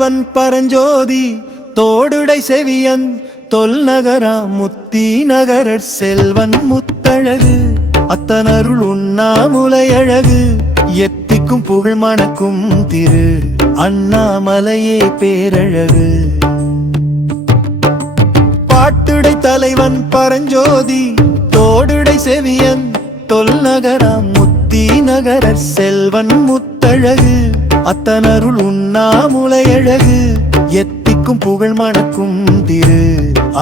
தலைவன் பரஞ்சோதி தோடுடை செவியன் தொல்நகரா முத்தி நகரற் செல்வன் முத்தழகு அத்தனருள் உண்ணாமுலை அழகு எத்திக்கும் புகழ் மணக்கும் திரு அண்ணாமலையே பேரழகு. பாட்டுடை தலைவன் பரஞ்சோதி தோடுடை செவியன் தொல்நகரா முத்தி நகரற் செல்வன் முத்தழகு அத்தனருள் உண்ணாமுலை அழகு எத்திக்கும் புகழ் மணக்கும் திரு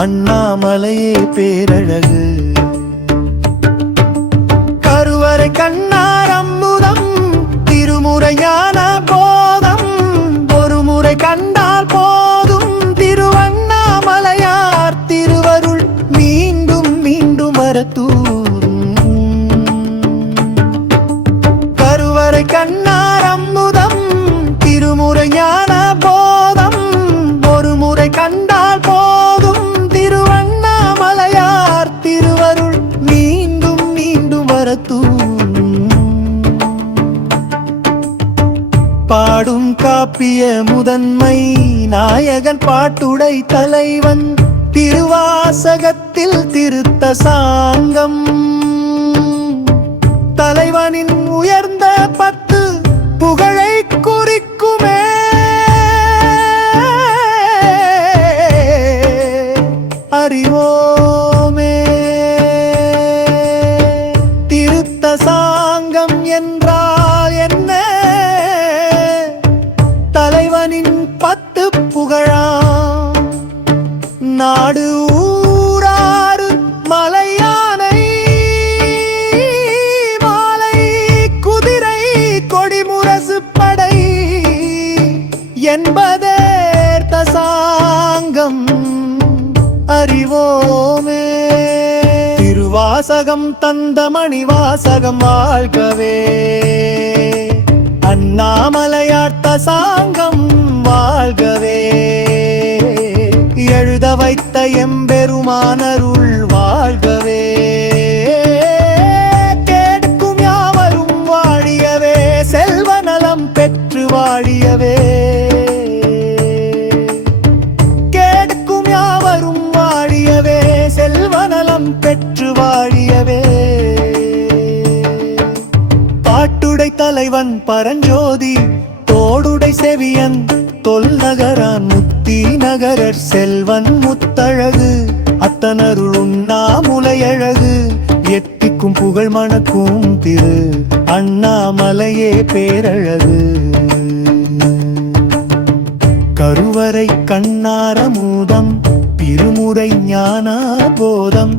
அண்ணாமலையே பேரழகு. கருவறை கண்ணார் அம்முதம் திருமுறை ஞான போதம் ஒரு முறை கண்டால் போதும் திருவண்ணாமலையார் திருவருள் மீண்டும் மீண்டும் வரத்தூரும். கருவறை கண்ணார் அம்முதம் திருமுறை ஞான போதம் ஒரு முறை கண்டால் போதும் திருவண்ணாமலையார் திருவருள் மீண்டும் மீண்டும் வரத்தூரும். பாடும் காப்பிய முதன்மை நாயகன் பாட்டுடை தலைவன் திருவாசகத்தில் திருத்த சாங்கம் தலைவனின் உயர்ந்த 10 புகழை குறிக்குமே. அறிவோமே திருத்த சாங்கம் என்றால் என்ன? தலைவனின் 10 புகழா நாடு ஊராறு மலையானை மாலை குதிரை கொடிமுரசு படை என்பதேர்த்த சாங்கம் அறிவோமே. திருவாசகம் தந்த மணிவாசகம் வாழ்கவே அண்ணாமலையார்த்த சாங்கம் வாழ்கவே எழுத வைத்த எம்பெருமானருள் வாழ்கவே கேட்கும் யாவரும் வாழியவே செல்வ நலம் பெற்று வாழியவே கேட்கும் யாவரும் வாழியவே செல்வ நலம் பெற்று வாழியவே. பாட்டுடை தலைவன் பரஞ்சோதி தோடுடை செவியன் தொல்நகரான் முத்தி நகரற் செல்வன் முத்தழகு அத்தனருள் உண்ணாமுலை அழகு எத்திக்கும் புகழ் மணக்கும் திரு அண்ணாமலையே பேரழகு. கருவறை கண்ணாரமூதம் திருமுறை ஞான போதம்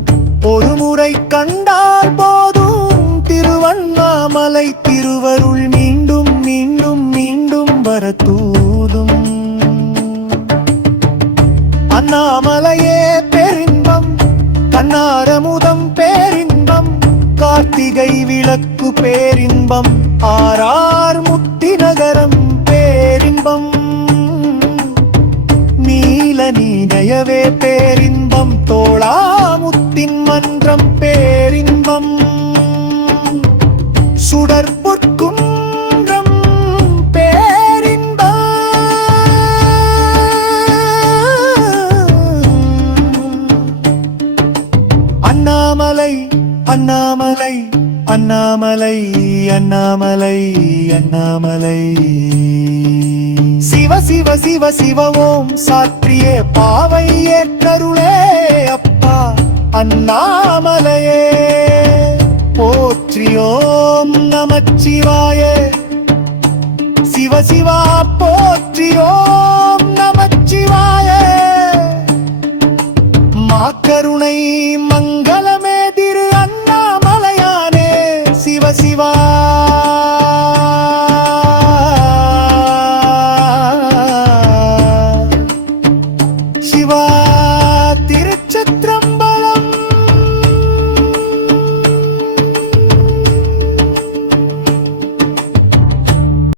ஒரு முறை கண்டால் போதும் திருவண்ணாமலை திருவருள் மீண்டும் மீண்டும் மீண்டும் வரத்தூதும். அண்ணாமலையே பேரின்பம் கண்ணாரமுதம் பேரின்பம் கார்த்திகை விளக்கு பேரின்பம் ஆறார் முத்தி நகரம் பேரின்பம் நீல நீனயவே பேரின்பம் தோளாமுத்தின் மன்றம் பேரின்பம் சுடற்புற்குன்றம் பேரின்பம் அண்ணாமலை அண்ணாமலை அண்ணாமலை அண்ணாமலை அண்ணாமலை சிவ சிவ சிவ சிவ ஓம் சாற்றியே பாவை ஏற்றருளே அப்பா அண்ணாமலையே போற்றியோம் நமச்சிவாய சிவ சிவா போற்றியோம் நமச்சிவாய மாக்கருணை மங்கள